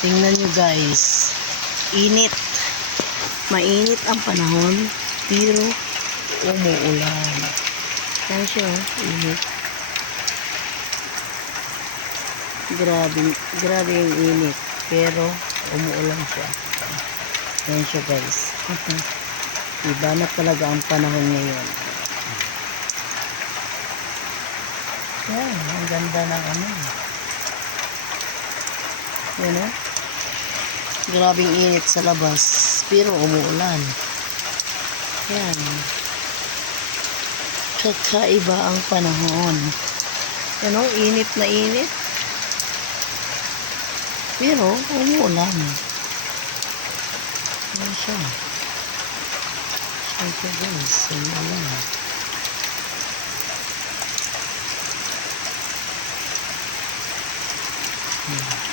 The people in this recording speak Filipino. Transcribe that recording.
Tingnan nyo guys. Init. Mainit ang panahon. Pero umuulan. Kaya siya, init. Grabe yung init. Pero umuulan siya. Kaya siya guys. Iba na talaga ang panahon ngayon. Yan, ang ganda ng ano. Yan o. Grabing init sa labas. Pero umuulan. Yan. Kakaiba ang panahon. Yan o, init na init. Pero umuulan. Yan siya. Ito guys, umuulan. Hmm.